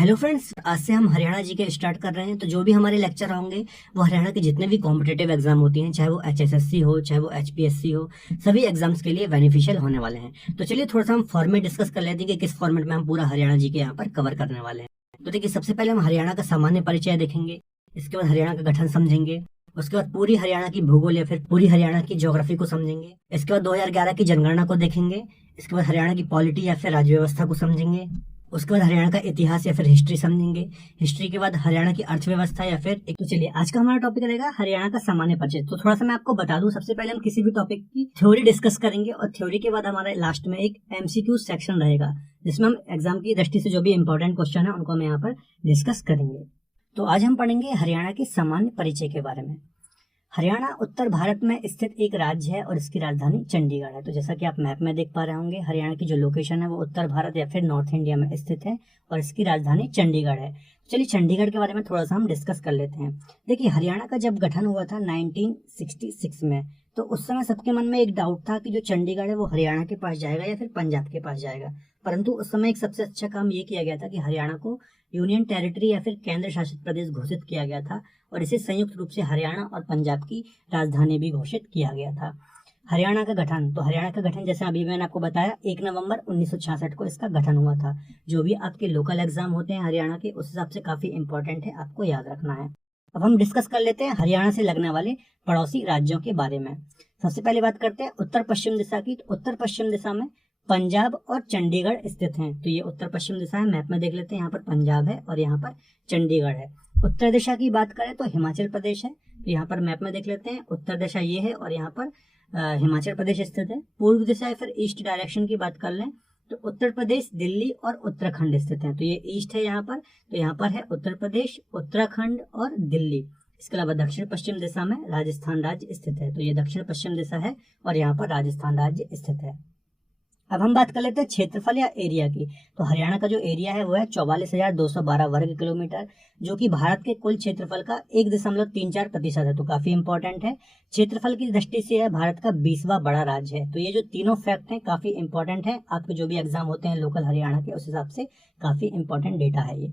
Hello friends, आज से हम हरियाणा जी के स्टार्ट कर रहे हैं। तो जो भी हमारे लेक्चर होंगे वो हरियाणा के जितने भी कॉम्पिटेटिव एग्जाम होती हैं, चाहे वो एचएसएससी हो चाहे वो एचपीएससी हो, सभी एग्जाम्स के लिए बेनिफिशियल होने वाले हैं। तो चलिए थोड़ा सा हम फॉर्मेट डिस्कस कर लेते हैं कि किस फॉर्मेट में हम पूरा हरियाणा जी के यहाँ पर कवर करने वाले हैं। तो देखिए, सबसे पहले हम हरियाणा का सामान्य परिचय देखेंगे, इसके बाद हरियाणा का गठन समझेंगे, उसके बाद पूरी हरियाणा की भूगोल या फिर पूरी हरियाणा की ज्योग्राफी को समझेंगे, इसके बाद 2011 की जनगणना को देखेंगे, इसके बाद हरियाणा की पॉलिटी या फिर राज्य व्यवस्था को समझेंगे, उसके बाद हरियाणा का इतिहास या फिर हिस्ट्री समझेंगे, हिस्ट्री के बाद हरियाणा की अर्थव्यवस्था या फिर एक। तो चलिए, आज का हमारा टॉपिक रहेगा हरियाणा का सामान्य परिचय। तो थोड़ा सा मैं आपको बता दूं, सबसे पहले हम किसी भी टॉपिक की थ्योरी डिस्कस करेंगे और थ्योरी के बाद हमारे लास्ट में एक एमसीक्यू सेक्शन रहेगा जिसमें हम एग्जाम की दृष्टि से जो भी इंपॉर्टेंट क्वेश्चन है उनको हम यहाँ पर डिस्कस करेंगे। तो आज हम पढ़ेंगे हरियाणा के सामान्य परिचय के बारे में। हरियाणा उत्तर भारत में स्थित एक राज्य है और इसकी राजधानी चंडीगढ़ है। तो जैसा कि आप मैप में देख पा रहे होंगे, हरियाणा की जो लोकेशन है वो उत्तर भारत या फिर नॉर्थ इंडिया में स्थित है और इसकी राजधानी चंडीगढ़ है। चलिए, चंडीगढ़ के बारे में थोड़ा सा हम डिस्कस कर लेते हैं। देखिए, हरियाणा का जब गठन हुआ था 1966 में, तो उस समय सबके मन में एक डाउट था कि जो चंडीगढ़ है वो हरियाणा के पास जाएगा या फिर पंजाब के पास जाएगा। परंतु उस समय एक सबसे अच्छा काम ये किया गया था कि हरियाणा को यूनियन टेरिटरी या फिर केंद्र शासित प्रदेश घोषित किया गया था और इसे संयुक्त रूप से हरियाणा और पंजाब की राजधानी भी घोषित किया गया था। हरियाणा का गठन, तो हरियाणा का गठन जैसे अभी मैंने आपको बताया 1 नवंबर 1966 को इसका गठन हुआ था। जो भी आपके लोकल एग्जाम होते हैं हरियाणा के, उस हिसाब से काफी इंपॉर्टेंट है, आपको याद रखना है। अब हम डिस्कस कर लेते हैं हरियाणा से लगने वाले पड़ोसी राज्यों के बारे में। सबसे पहले बात करते हैं उत्तर पश्चिम दिशा की। तो उत्तर पश्चिम दिशा में पंजाब और चंडीगढ़ स्थित हैं। तो ये उत्तर पश्चिम दिशा है, मैप में देख लेते हैं। यहाँ पर पंजाब है और यहाँ पर चंडीगढ़ है। उत्तर दिशा की बात करें तो हिमाचल प्रदेश है। तो यहाँ पर मैप में देख लेते हैं, उत्तर दिशा ये है और यहाँ पर हिमाचल प्रदेश स्थित है। पूर्व दिशा या फिर ईस्ट डायरेक्शन की बात कर लें तो उत्तर प्रदेश, दिल्ली और उत्तराखंड स्थित है। तो ये ईस्ट है यहाँ पर। तो यहाँ पर है उत्तर प्रदेश, उत्तराखंड और दिल्ली। इसके अलावा दक्षिण पश्चिम दिशा में राजस्थान राज्य स्थित है। तो ये दक्षिण पश्चिम दिशा है और यहाँ पर राजस्थान राज्य स्थित है। अब हम बात कर लेते हैं क्षेत्रफल या एरिया की। तो हरियाणा का जो एरिया है वो है 44,212 वर्ग किलोमीटर, जो कि भारत के कुल क्षेत्रफल का 1.34% है। तो काफी इंपॉर्टेंट है। क्षेत्रफल की दृष्टि से यह भारत का 20वां बड़ा राज्य है। तो ये जो तीनों फैक्ट हैं काफी इंपॉर्टेंट है, आपके जो भी एग्जाम होते हैं लोकल हरियाणा के, उस हिसाब से काफी इंपॉर्टेंट डेटा है ये।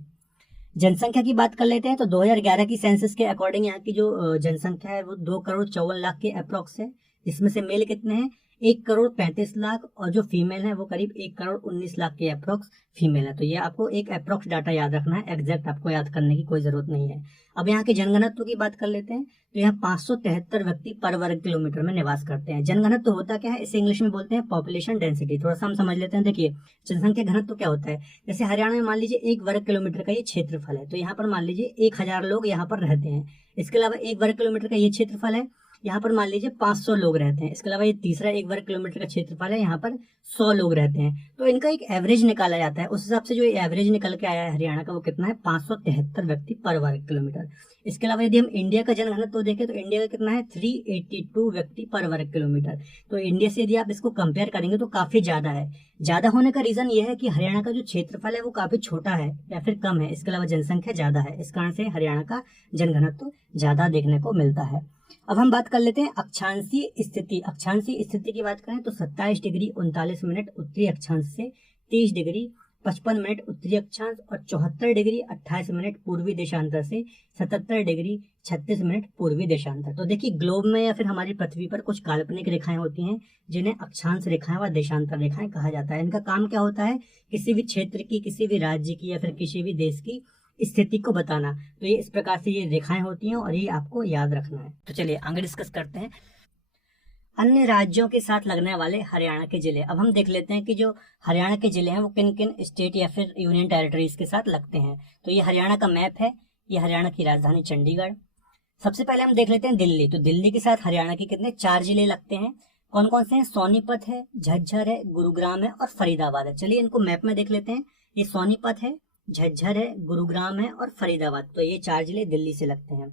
जनसंख्या की बात कर लेते हैं तो 2011 की सेंसस के अकॉर्डिंग यहाँ की जो जनसंख्या है वो 2,54,00,000 के अप्रोक्स है। इसमें से मेल कितने हैं? 1,35,00,000 और जो फीमेल है वो करीब 1,19,00,000 के अप्रोक्स फीमेल है। तो ये आपको एक अप्रोक्स डाटा याद रखना है, एग्जैक्ट आपको याद करने की कोई जरूरत नहीं है। अब यहाँ के जनघनत्व की बात कर लेते हैं तो यहाँ 573 व्यक्ति पर वर्ग किलोमीटर में निवास करते हैं। जनघनत्व होता क्या है, इसे इंग्लिश में बोलते हैं पॉपुलेशन डेंसिटी। थोड़ा सा हम समझ लेते हैं। देखिए, जनसंख्या घनत्व क्या होता है, जैसे हरियाणा में मान लीजिए 1 वर्ग किलोमीटर का ये क्षेत्रफल है, तो यहाँ पर मान लीजिए 1,000 लोग यहाँ पर रहते हैं। इसके अलावा 1 वर्ग किलोमीटर का ये क्षेत्रफल है, यहाँ पर मान लीजिए 500 लोग रहते हैं। इसके अलावा ये तीसरा 1 वर्ग किलोमीटर का क्षेत्रफल है, यहाँ पर 100 लोग रहते हैं। तो इनका एक एवरेज निकाला जाता है, उस हिसाब से जो एवरेज निकल के आया है हरियाणा का वो कितना है, 573 व्यक्ति पर वर्ग किलोमीटर। इसके अलावा यदि हम इंडिया का जनघनत्व देखें तो इंडिया का कितना है, 382 व्यक्ति पर वर्ग किलोमीटर। तो इंडिया से यदि आप इसको कंपेयर करेंगे तो काफी ज्यादा है। ज्यादा होने का रीजन ये है कि हरियाणा का जो क्षेत्रफल है वो काफी छोटा है या फिर कम है, इसके अलावा जनसंख्या ज्यादा है, इस कारण से हरियाणा का जनघनत्व ज्यादा देखने को मिलता है। अब हम बात कर लेते हैं अक्षांशीय स्थिति। अक्षांशीय स्थिति की बात करें तो 27 डिग्री 39 मिनट उत्तरी अक्षांश से, 30 डिग्री 55 मिनट उत्तरी अक्षांश और 74 डिग्री 28 मिनट पूर्वी देशांतर से 77 डिग्री 36 मिनट पूर्वी देशांतर। तो देखिए, ग्लोब में या फिर हमारी पृथ्वी पर कुछ काल्पनिक रेखाएं होती हैं जिन्हें अक्षांश रेखाएं व देशांतर रेखाएं कहा जाता है। इनका काम क्या होता है, किसी भी क्षेत्र की, किसी भी राज्य की या फिर किसी भी देश की स्थिति को बताना। तो ये इस प्रकार से ये रेखाएं होती हैं और ये आपको याद रखना है। तो चलिए आगे डिस्कस करते हैं अन्य राज्यों के साथ लगने वाले हरियाणा के जिले। अब हम देख लेते हैं कि जो हरियाणा के जिले हैं वो किन किन स्टेट या फिर यूनियन टेरिटरीज के साथ लगते हैं। तो ये हरियाणा का मैप है, ये हरियाणा की राजधानी चंडीगढ़। सबसे पहले हम देख लेते हैं दिल्ली। तो दिल्ली के साथ हरियाणा के कितने 4 जिले लगते हैं। कौन कौन से हैं? सोनीपत है, झज्जर है, गुरुग्राम है और फरीदाबाद है। चलिए इनको मैप में देख लेते हैं। ये सोनीपत है, झज्जर है, गुरुग्राम है और फरीदाबाद। तो ये 4 जिले दिल्ली से लगते हैं।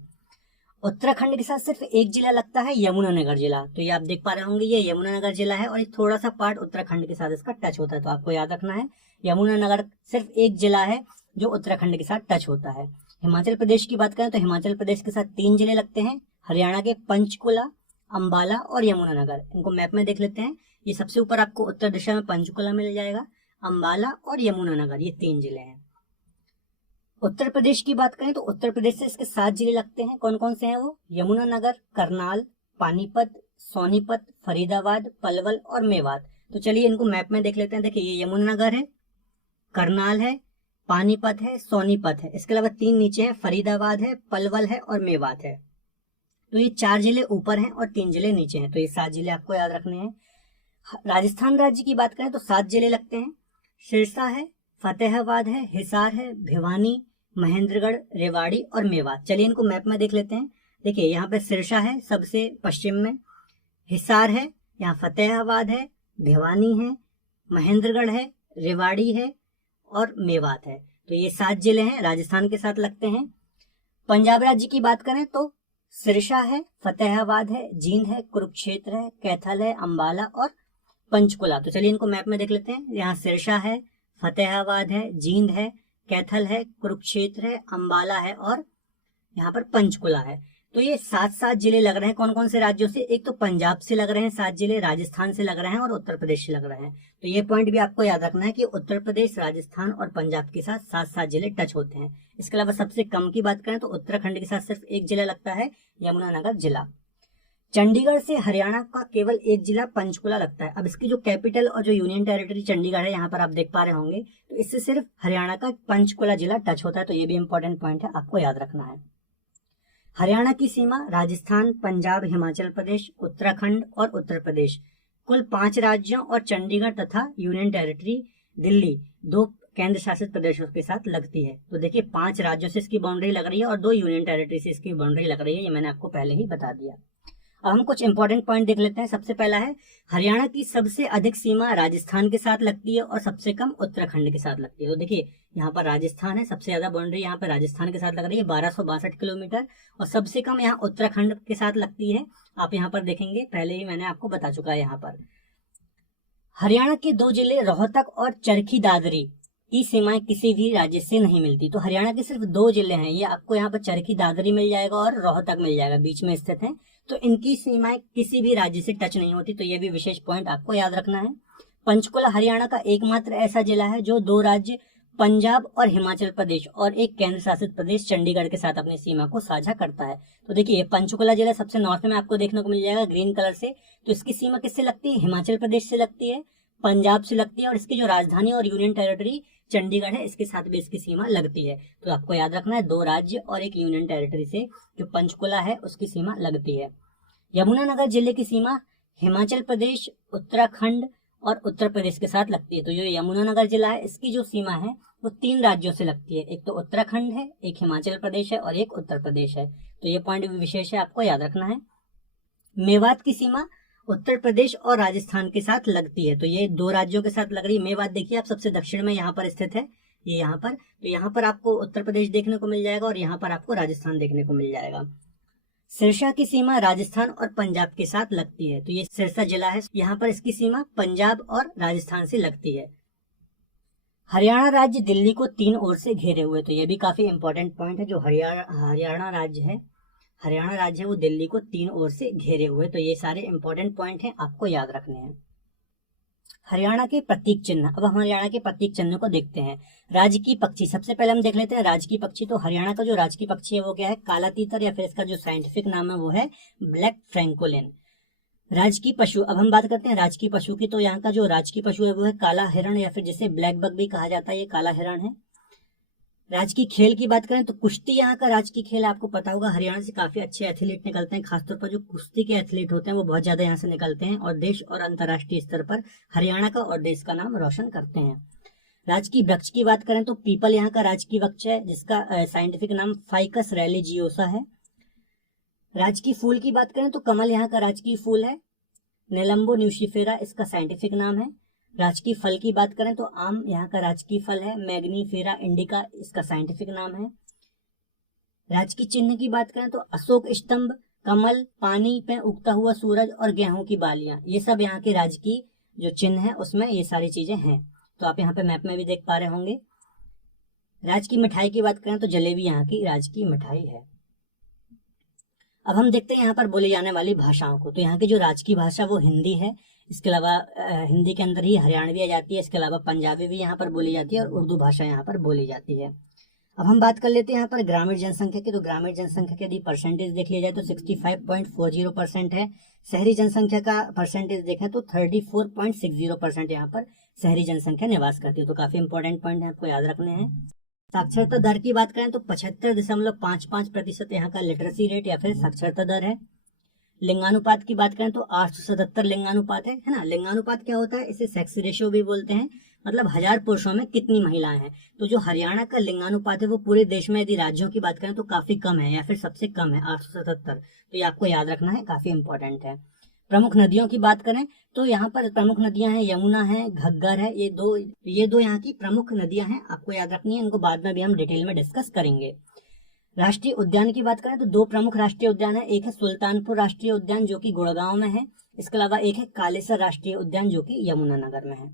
उत्तराखंड के साथ सिर्फ एक जिला लगता है, यमुनानगर जिला। तो ये आप देख पा रहे होंगे, ये यमुनानगर जिला है और एक थोड़ा सा पार्ट उत्तराखंड के साथ इसका टच होता है। तो आपको याद रखना है, यमुनानगर सिर्फ एक जिला है जो उत्तराखंड के साथ टच होता है। हिमाचल प्रदेश की बात करें तो हिमाचल प्रदेश के साथ 3 जिले लगते हैं, हरियाणा के पंचकुला, अंबाला और यमुनानगर। इनको मैप में देख लेते हैं। ये सबसे ऊपर आपको उत्तर दिशा में पंचकुला मिल जाएगा, अंबाला और यमुनानगर, ये 3 जिले हैं। उत्तर प्रदेश की बात करें तो उत्तर प्रदेश से इसके 7 जिले लगते हैं। कौन कौन से हैं वो? यमुनानगर, करनाल, पानीपत, सोनीपत, फरीदाबाद, पलवल और मेवात। तो चलिए इनको मैप में देख लेते हैं। देखिए ये यमुनानगर है, करनाल है, पानीपत है, सोनीपत है, इसके अलावा 3 नीचे है, फरीदाबाद है, पलवल है और मेवात है। तो ये 4 जिले ऊपर हैं और 3 जिले नीचे हैं। तो ये 7 जिले आपको याद रखने हैं। राजस्थान राज्य की बात करें तो 7 जिले लगते हैं। सिरसा है, फतेहाबाद है, हिसार है, भिवानी, महेंद्रगढ़, रेवाड़ी और मेवात। चलिए इनको मैप में देख लेते हैं। देखिए यहाँ पे सिरसा है सबसे पश्चिम में, हिसार है, यहाँ फतेहाबाद है, भिवानी है, महेंद्रगढ़ है, रेवाड़ी है और मेवात है। तो ये 7 जिले हैं, राजस्थान के साथ लगते हैं। पंजाब राज्य की बात करें तो सिरसा है, फतेहाबाद है, जींद है, कुरुक्षेत्र है, कैथल है, अंबाला और पंचकुला। तो चलिए इनको मैप में देख लेते हैं। यहाँ सिरसा है, फतेहाबाद है, जींद है, कैथल है, कुरुक्षेत्र है, अंबाला है और यहाँ पर पंचकुला है। तो ये 7 जिले लग रहे हैं। कौन कौन से राज्यों से? एक तो पंजाब से लग रहे हैं 7 जिले, राजस्थान से लग रहे हैं और उत्तर प्रदेश से लग रहे हैं। तो ये पॉइंट भी आपको याद रखना है कि उत्तर प्रदेश, राजस्थान और पंजाब के साथ 7 जिले टच होते हैं। इसके अलावा सबसे कम की बात करें तो उत्तराखंड के साथ सिर्फ एक जिला लगता है, यमुनानगर जिला। चंडीगढ़ से हरियाणा का केवल एक जिला पंचकुला लगता है। अब इसकी जो कैपिटल और जो यूनियन टेरिटरी चंडीगढ़ है, यहाँ पर आप देख पा रहे होंगे, तो इससे सिर्फ हरियाणा का पंचकुला जिला टच होता है। तो ये भी इंपॉर्टेंट पॉइंट है, आपको याद रखना है। हरियाणा की सीमा राजस्थान, पंजाब, हिमाचल प्रदेश, उत्तराखंड और उत्तर प्रदेश, कुल 5 राज्यों और चंडीगढ़ तथा यूनियन टेरिटरी दिल्ली 2 केंद्र शासित प्रदेशों के साथ लगती है। तो देखिए 5 राज्यों से इसकी बाउंड्री लग रही है और 2 यूनियन टेरिटरी से इसकी बाउंड्री लग रही है। ये मैंने आपको पहले ही बता दिया। अब हम कुछ इंपॉर्टेंट पॉइंट देख लेते हैं। सबसे पहला है, हरियाणा की सबसे अधिक सीमा राजस्थान के साथ लगती है और सबसे कम उत्तराखंड के साथ लगती है। तो देखिए यहाँ पर राजस्थान है, सबसे ज्यादा बाउंड्री यहाँ पर राजस्थान के साथ लग रही है 1262 किलोमीटर, और सबसे कम यहाँ उत्तराखंड के साथ लगती है। आप यहाँ पर देखेंगे, पहले ही मैंने आपको बता चुका है। यहाँ पर हरियाणा के 2 जिले रोहतक और चरखी दादरी की सीमाएं किसी भी राज्य से नहीं मिलती। तो हरियाणा के सिर्फ 2 जिले हैं, ये आपको यहाँ पर चरखी दादरी मिल जाएगा और रोहतक मिल जाएगा, बीच में स्थित है। तो इनकी सीमाएं किसी भी राज्य से टच नहीं होती। तो ये भी विशेष पॉइंट आपको याद रखना है। पंचकुला हरियाणा का एकमात्र ऐसा जिला है जो 2 राज्य पंजाब और हिमाचल प्रदेश और एक केंद्र शासित प्रदेश चंडीगढ़ के साथ अपनी सीमा को साझा करता है। तो देखिए पंचकुला जिला सबसे नॉर्थ में आपको देखने को मिल जाएगा ग्रीन कलर से। तो इसकी सीमा किससे लगती है? हिमाचल प्रदेश से लगती है, पंजाब से लगती है, और इसकी जो राजधानी और यूनियन टेरिटरी चंडीगढ़ है, इसके साथ भी इसकी सीमा लगती है। तो आपको याद रखना है 2 राज्य और एक यूनियन टेरिटरी से जो पंचकुला है उसकी सीमा लगती है। यमुनानगर जिले की सीमा हिमाचल प्रदेश, उत्तराखंड और उत्तर प्रदेश के साथ लगती है। तो जो यमुनानगर जिला है, इसकी जो सीमा है वो 3 राज्यों से लगती है। एक तो उत्तराखंड है, एक हिमाचल प्रदेश है और एक उत्तर प्रदेश है। तो ये पॉइंट भी विशेष है, आपको याद रखना है। मेवात की सीमा उत्तर प्रदेश और राजस्थान के साथ लगती है। तो ये 2 राज्यों के साथ लग रही है। मेवात देखिए आप सबसे दक्षिण में यहाँ पर स्थित है, ये यहाँ पर। तो यहाँ पर आपको उत्तर प्रदेश देखने को मिल जाएगा और यहाँ पर आपको राजस्थान देखने को मिल जाएगा। सिरसा की सीमा राजस्थान और पंजाब के साथ लगती है। तो ये सिरसा जिला है, यहाँ पर इसकी सीमा पंजाब और राजस्थान से लगती है। हरियाणा राज्य दिल्ली को 3 ओर से घेरे हुए। तो ये भी काफी इंपॉर्टेंट पॉइंट है। जो हरियाणा राज्य है वो दिल्ली को 3 ओर से घेरे हुए। तो ये सारे इंपॉर्टेंट पॉइंट हैं, आपको याद रखने हैं। हरियाणा के प्रतीक चिन्ह। अब हम हरियाणा के प्रतीक चिन्ह को देखते हैं। राजकीय पक्षी, सबसे पहले हम देख लेते हैं राजकीय पक्षी। तो हरियाणा का जो राजकीय पक्षी है वो क्या है? काला तीतर, या फिर इसका जो साइंटिफिक नाम है वो है ब्लैक फ्रैंकोलिन। राजकीय पशु, अब हम बात करते हैं राजकीय पशु की। तो यहाँ का जो राजकीय पशु है वो है काला हिरण, या फिर जिसे ब्लैक बक भी कहा जाता है, ये काला हिरण है। राजकीय खेल की बात करें तो कुश्ती यहाँ का राजकीय खेल है। आपको पता होगा हरियाणा से काफी अच्छे एथलीट निकलते हैं, खासतौर पर जो कुश्ती के एथलीट होते हैं वो बहुत ज्यादा यहाँ से निकलते हैं और देश और अंतर्राष्ट्रीय स्तर पर हरियाणा का और देश का नाम रोशन करते हैं। राजकीय वृक्ष की बात करें तो पीपल यहाँ का राजकीय वृक्ष है, जिसका साइंटिफिक नाम फाइकस रेलिजियोसा है। राजकीय फूल की बात करें तो कमल यहाँ का राजकीय फूल है, नेलम्बो न्यूशिफेरा इसका साइंटिफिक नाम है। राजकीय फल की बात करें तो आम यहाँ का राजकीय फल है, मैग्नीफेरा इंडिका इसका साइंटिफिक नाम है। राजकीय चिन्ह की बात करें तो अशोक स्तंभ, कमल, पानी पे उगता हुआ सूरज और गेहूं की बालियां, ये सब यहाँ के राजकीय जो चिन्ह है उसमें ये सारी चीजें हैं। तो आप यहाँ पे मैप में भी देख पा रहे होंगे। राजकीय मिठाई की बात करें तो जलेबी यहाँ की राजकीय मिठाई है। अब हम देखते हैं यहाँ पर बोली जाने वाली भाषाओं को। तो यहाँ की जो राजकीय भाषा वो हिंदी है, इसके अलावा हिंदी के अंदर ही हरियाणवी आ जाती है, इसके अलावा पंजाबी भी यहाँ पर बोली जाती है और उर्दू भाषा यहाँ पर बोली जाती है। अब हम बात कर लेते हैं यहाँ पर ग्रामीण जनसंख्या की। तो ग्रामीण जनसंख्या के यदि परसेंटेज देख लिया जाए तो 65.40% है। शहरी जनसंख्या का परसेंटेज देखें तो 34.60% यहाँ पर शहरी जनसंख्या निवास करती है। तो काफी इंपॉर्टेंट पॉइंट है, आपको याद रखने हैं। साक्षरता दर की बात करें तो 75.55% यहाँ का लिटरेसी रेट या फिर साक्षरता दर है। लिंगानुपात की बात करें तो 877 लिंगानुपात है ना। लिंगानुपात क्या होता है, इसे सेक्स रेशियो भी बोलते हैं, मतलब 1000 पुरुषों में कितनी महिलाएं हैं। तो जो हरियाणा का लिंगानुपात है वो पूरे देश में यदि राज्यों की बात करें तो काफी कम है या फिर सबसे कम है 877। तो ये आपको याद रखना है, काफी इंपॉर्टेंट है। प्रमुख नदियों की बात करें तो यहाँ पर प्रमुख नदियां हैं, यमुना है, घग्गर है। ये दो यहाँ की प्रमुख नदियां हैं, आपको याद रखनी है। इनको बाद में भी हम डिटेल में डिस्कस करेंगे। राष्ट्रीय उद्यान की बात करें तो 2 प्रमुख राष्ट्रीय उद्यान है। एक है सुल्तानपुर राष्ट्रीय उद्यान जो कि गुड़गांव में है। इसके अलावा एक है कालेसर राष्ट्रीय उद्यान जो कि यमुनानगर में है।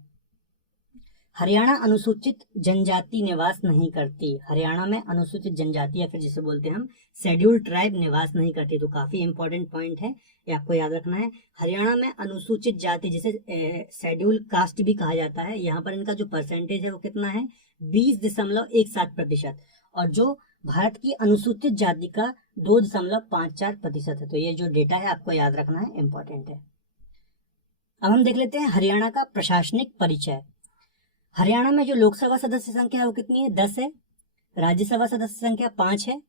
हरियाणा अनुसूचित जनजाति निवास नहीं करती। हरियाणा में अनुसूचित जनजाति या फिर जिसे बोलते हैं हम शेड्यूल्ड ट्राइब निवास नहीं करती। तो काफी इंपॉर्टेंट पॉइंट है, ये आपको याद रखना है। हरियाणा में अनुसूचित जाति जिसे शेड्यूल्ड कास्ट भी कहा जाता है, यहाँ पर इनका जो परसेंटेज है वो कितना है, 20.17%। और जो भारत की अनुसूचित जाति का 2.54% है। तो ये जो डेटा है आपको याद रखना है, इंपॉर्टेंट है। अब हम देख लेते हैं हरियाणा का प्रशासनिक परिचय। हरियाणा में जो लोकसभा सदस्य संख्या है वो कितनी है, 10 है। राज्यसभा सदस्य संख्या 5 है।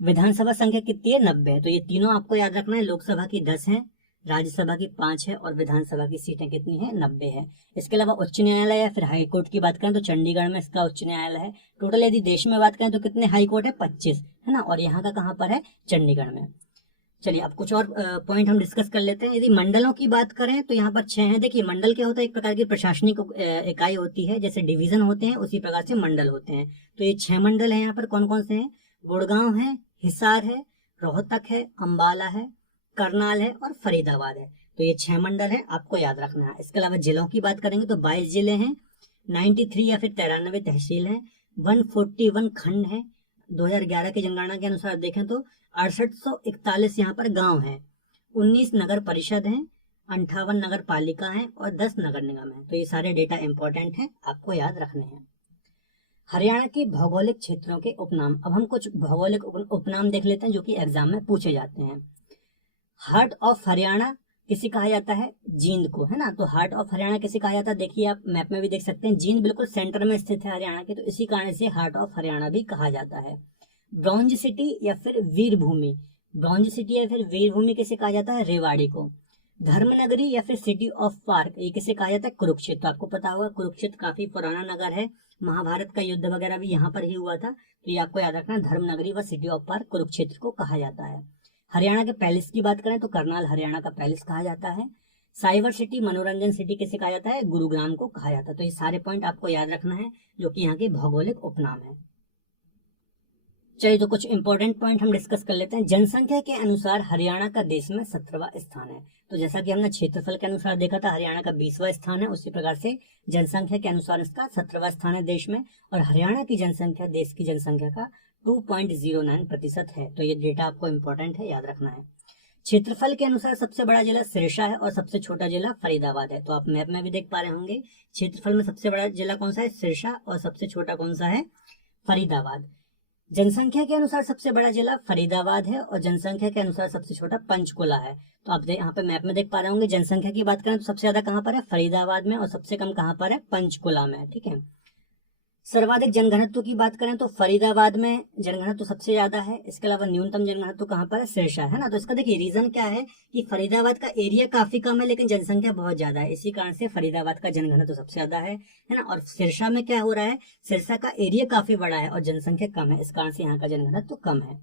विधानसभा संख्या कितनी है, 90 है। तो ये तीनों आपको याद रखना है, लोकसभा की 10 है, राज्यसभा की 5 है और विधानसभा की सीटें कितनी है, 90 है। इसके अलावा उच्च न्यायालय या फिर हाई कोर्ट की बात करें तो चंडीगढ़ में इसका उच्च न्यायालय है। टोटल यदि देश में बात करें तो कितने हाई कोर्ट है, 25 है ना। और यहाँ का कहाँ पर है, चंडीगढ़ में। चलिए अब कुछ और पॉइंट हम डिस्कस कर लेते हैं। यदि मंडलों की बात करें तो यहाँ पर 6 हैं। देखिए मंडल क्या होता है, एक प्रकार की प्रशासनिक इकाई होती है। जैसे डिवीजन होते हैं उसी प्रकार से मंडल होते हैं। तो ये 6 मंडल है। यहाँ पर कौन कौन से हैं, गुड़गांव है, हिसार है, रोहतक है, अंबाला है, करनाल है और फरीदाबाद है। तो ये 6 मंडल है, आपको याद रखना है। इसके अलावा जिलों की बात करेंगे तो 22 जिले हैं, 93 या फिर 93 तहसील है, 141 खंड है। 2011 की जनगणना के अनुसार देखें तो 6841 यहाँ पर गांव हैं, 19 नगर परिषद हैं, 58 नगर पालिका हैं और 10 नगर निगम हैं। तो ये सारे डेटा इंपॉर्टेंट हैं, आपको याद रखने हैं। हरियाणा के भौगोलिक क्षेत्रों के उपनाम। अब हम कुछ भौगोलिक उपनाम देख लेते हैं जो कि एग्जाम में पूछे जाते हैं। हार्ट ऑफ हरियाणा किसे कहा जाता है, जींद को, है ना। तो हार्ट ऑफ हरियाणा किसे कहा जाता है, देखिए आप मैप में भी देख सकते हैं, जींद बिल्कुल सेंटर में स्थित है हरियाणा के, तो इसी कारण से हार्ट ऑफ हरियाणा भी कहा जाता है। ब्रॉन्ज सिटी या फिर वीर भूमि, ब्रॉन्ज सिटी या फिर वीर भूमि किसे कहा जाता है, रेवाड़ी को। धर्मनगरी या फिर सिटी ऑफ पार्क, ये किसे कहा जाता है, कुरुक्षेत्र। तो आपको पता होगा कुरुक्षेत्र काफी पुराना नगर है, महाभारत का युद्ध वगैरह भी यहाँ पर ही हुआ था। तो ये आपको याद रखना, धर्मनगरी व सिटी ऑफ पार्क कुरुक्षेत्र को कहा जाता है। हरियाणा के पैलेस की बात करें तो करनाल हरियाणा का पैलेस कहा जाता है। साइबर सिटी, मनोरंजन सिटी किसे कहा जाता है, गुरुग्राम को कहा जाता है। तो ये सारे पॉइंट आपको याद रखना है जो कि यहाँ के भौगोलिक उपनाम है। चलिए तो कुछ इंपॉर्टेंट पॉइंट हम डिस्कस कर लेते हैं। जनसंख्या के अनुसार हरियाणा का देश में 17वां स्थान है। तो जैसा कि हमने क्षेत्रफल के अनुसार देखा था, हरियाणा का 20वां स्थान है, उसी प्रकार से जनसंख्या के अनुसार इसका 17वां स्थान है देश में। और हरियाणा की जनसंख्या देश की जनसंख्या का 2.09% है। तो ये डेटा आपको इंपॉर्टेंट है, याद रखना है। क्षेत्रफल के अनुसार सबसे बड़ा जिला सिरसा है और सबसे छोटा जिला फरीदाबाद है। तो आप मैप में भी देख पा रहे होंगे, क्षेत्रफल में सबसे बड़ा जिला कौन सा है, सिरसा, और सबसे छोटा कौन सा है, फरीदाबाद। जनसंख्या के अनुसार सबसे बड़ा जिला फरीदाबाद है और जनसंख्या के अनुसार सबसे छोटा पंचकुला है। तो आप यहाँ पे मैप में देख पा रहे होंगे, जनसंख्या की बात करें तो सबसे ज्यादा कहाँ पर है, फरीदाबाद में, और सबसे कम कहाँ पर है, पंचकुला में। ठीक है। सर्वाधिक जनघनत्व की बात करें तो फरीदाबाद में जनघनत्व सबसे ज्यादा है। इसके अलावा न्यूनतम जनघनत्व कहाँ पर है, सिरसा, है ना। तो इसका देखिए रीजन क्या है कि फरीदाबाद का एरिया काफी कम है लेकिन जनसंख्या बहुत ज्यादा है, इसी कारण से फरीदाबाद का जनघनत्व सबसे ज्यादा है ना। और सिरसा में क्या हो रहा है, सिरसा का एरिया काफी बड़ा है और जनसंख्या कम है, इस कारण से यहाँ का जनघनत्व कम है।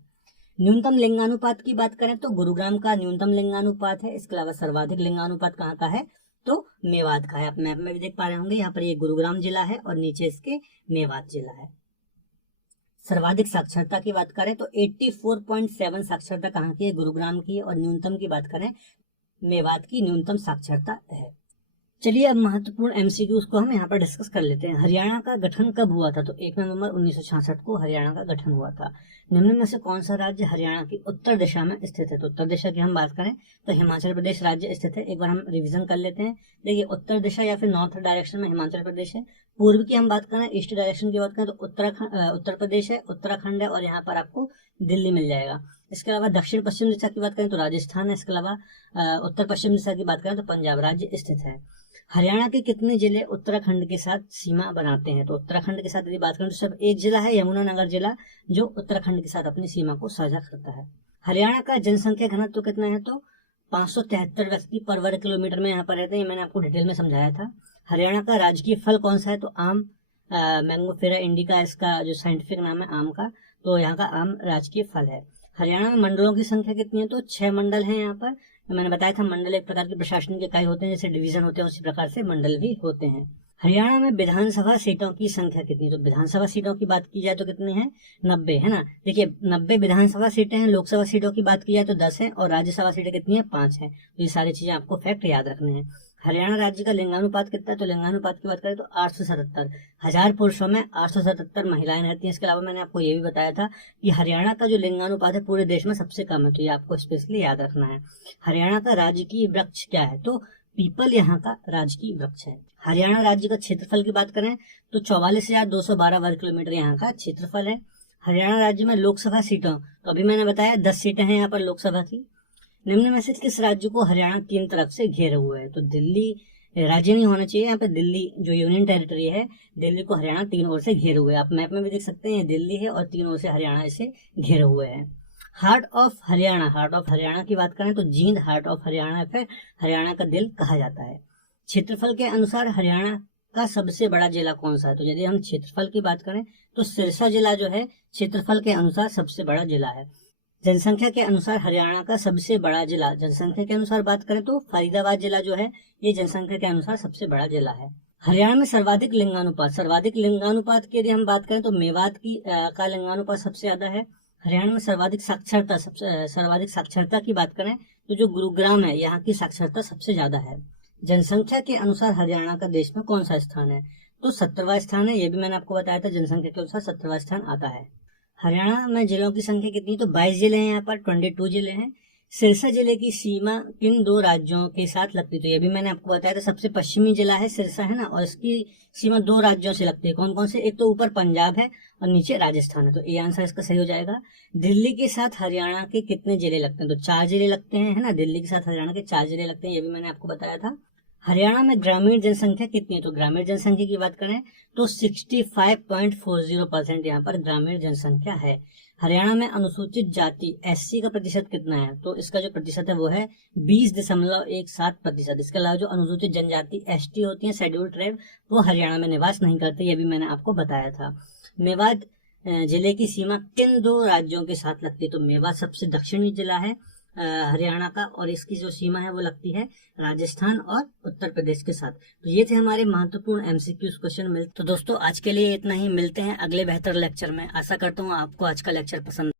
न्यूनतम लिंगानुपात की बात करें तो गुरुग्राम का न्यूनतम लिंगानुपात है। इसके अलावा सर्वाधिक लिंगानुपात कहाँ का है, तो मेवात का है। आप मैप में भी देख पा रहे होंगे, यहाँ पर ये गुरुग्राम जिला है और नीचे इसके मेवात जिला है। सर्वाधिक साक्षरता की बात करें तो 84.7 साक्षरता कहाँ की है, गुरुग्राम की है। और न्यूनतम की बात करें, मेवात की न्यूनतम साक्षरता है। चलिए अब महत्वपूर्ण एमसीक्यूज को हम यहाँ पर डिस्कस कर लेते हैं। हरियाणा का गठन कब हुआ था? तो 1 नवंबर 1966 को हरियाणा का गठन हुआ था। निम्न में से कौन सा राज्य हरियाणा की उत्तर दिशा में स्थित है? तो उत्तर दिशा की हम बात करें तो हिमाचल प्रदेश राज्य स्थित है। एक बार हम रिवीजन कर लेते हैं। देखिए, उत्तर दिशा या फिर नॉर्थ डायरेक्शन में हिमाचल प्रदेश है। पूर्व की हम बात करें, ईस्ट डायरेक्शन की बात करें तो उत्तर प्रदेश है, उत्तराखंड है, और यहाँ पर आपको दिल्ली मिल जाएगा। इसके अलावा दक्षिण पश्चिम दिशा की बात करें तो राजस्थान है। इसके अलावा उत्तर पश्चिम दिशा की बात करें तो पंजाब राज्य स्थित है। हरियाणा के कितने जिले उत्तराखंड के साथ सीमा बनाते हैं? तो उत्तराखंड के साथ यदि बात करें तो सिर्फ एक जिला है, यमुनानगर जिला, जो उत्तराखंड के साथ अपनी सीमा को साझा करता है। हरियाणा का जनसंख्या घनत्व कितना है? तो 573 व्यक्ति पर वर्ग किलोमीटर में यहाँ पर रहते हैं। मैंने आपको डिटेल में समझाया था। हरियाणा का राजकीय फल कौन सा है? तो आम, मैंगोफेरा इंडिका इसका जो साइंटिफिक नाम है आम का। तो यहाँ का आम राजकीय फल है। हरियाणा में मंडलों की संख्या कितनी है? तो 6 मंडल है यहाँ पर। मैंने बताया था मंडल एक प्रकार की प्रशासनिक इकाई होते हैं, जैसे डिवीजन होते हैं उसी प्रकार से मंडल भी होते हैं। हरियाणा में विधानसभा सीटों की संख्या कितनी? तो विधानसभा सीटों की बात की जाए तो कितनी है? 90 है ना। देखिए, 90 विधानसभा सीटें हैं। लोकसभा सीटों की बात की जाए तो 10 है, और राज्यसभा सीटें कितनी है? 5 है। तो ये सारी चीजें आपको फैक्ट याद रखने हैं। हरियाणा राज्य का लिंगानुपात कितना है? तो लिंगानुपात की बात करें तो 877। 1000 पुरुषों में 877 महिलाएं रहती हैं। इसके अलावा मैंने आपको ये भी बताया था कि हरियाणा का जो लिंगानुपात है पूरे देश में सबसे कम है, तो ये आपको स्पेशली याद रखना है। हरियाणा का राजकीय वृक्ष क्या है? तो पीपल यहाँ का राजकीय वृक्ष है। हरियाणा राज्य का क्षेत्रफल की बात करें तो 44,212 वर्ग किलोमीटर यहाँ का क्षेत्रफल है। हरियाणा राज्य में लोकसभा सीटों, तो अभी मैंने बताया 10 सीटें हैं यहाँ पर लोकसभा की। निम्न में से किस राज्य को हरियाणा 3 तरफ से घेरे हुए है? तो दिल्ली राज्य नहीं होना चाहिए यहाँ पे, दिल्ली जो यूनियन टेरिटरी है, दिल्ली को हरियाणा 3 ओर से घेरे हुए है। आप मैप में भी देख सकते हैं, दिल्ली है और 3 ओर से हरियाणा इसे घेरे हुए है। Heart of Haryana, heart of Haryana की बात करें तो जींद हार्ट ऑफ हरियाणा फिर हरियाणा का दिल कहा जाता है। क्षेत्रफल के अनुसार हरियाणा का सबसे बड़ा जिला कौन सा है? तो यदि हम क्षेत्रफल की बात करें तो सिरसा जिला जो है क्षेत्रफल के अनुसार सबसे बड़ा जिला है। जनसंख्या के अनुसार हरियाणा का सबसे बड़ा जिला, जनसंख्या के अनुसार बात करें तो फरीदाबाद जिला जो है ये जनसंख्या के अनुसार सबसे बड़ा जिला है। हरियाणा में सर्वाधिक लिंगानुपात की यदि हम बात करें तो मेवात का लिंगानुपात सबसे ज्यादा है। हरियाणा में सर्वाधिक साक्षरता की बात करें तो जो गुरुग्राम है यहाँ की साक्षरता सबसे ज्यादा है। जनसंख्या के अनुसार हरियाणा का देश में कौन सा स्थान है? तो 17वां स्थान है। ये भी मैंने आपको बताया था, जनसंख्या के अनुसार 17वां स्थान आता है। हरियाणा में जिलों की संख्या कितनी? तो 22 जिले हैं यहाँ पर, 22 जिले हैं। सिरसा जिले की सीमा किन 2 राज्यों के साथ लगती? तो ये भी मैंने आपको बताया था, सबसे पश्चिमी जिला है सिरसा, है ना, और इसकी सीमा 2 राज्यों से लगती है। कौन कौन से? एक तो ऊपर पंजाब है और नीचे राजस्थान है, तो ये आंसर इसका सही हो जाएगा। दिल्ली के साथ हरियाणा के कितने जिले लगते हैं? तो 4 जिले लगते हैं, है ना। दिल्ली के साथ हरियाणा के 4 जिले लगते हैं, ये भी मैंने आपको बताया था। हरियाणा में ग्रामीण जनसंख्या कितनी है? तो ग्रामीण जनसंख्या की बात करें तो 65.40% यहाँ पर ग्रामीण जनसंख्या है। हरियाणा में अनुसूचित जाति SC का प्रतिशत कितना है? तो इसका जो प्रतिशत है वो है 20.17%। इसके अलावा जो अनुसूचित जनजाति ST होती है, शेड्यूल ट्राइब, वो हरियाणा में निवास नहीं करते, ये भी मैंने आपको बताया था। मेवात जिले की सीमा किन 2 राज्यों के साथ लगती है? तो मेवात सबसे दक्षिणी जिला है हरियाणा का, और इसकी जो सीमा है वो लगती है राजस्थान और उत्तर प्रदेश के साथ। तो ये थे हमारे महत्वपूर्ण MCQs क्वेश्चन। तो दोस्तों आज के लिए इतना ही, मिलते हैं अगले बेहतर लेक्चर में। आशा करता हूँ आपको आज का लेक्चर पसंद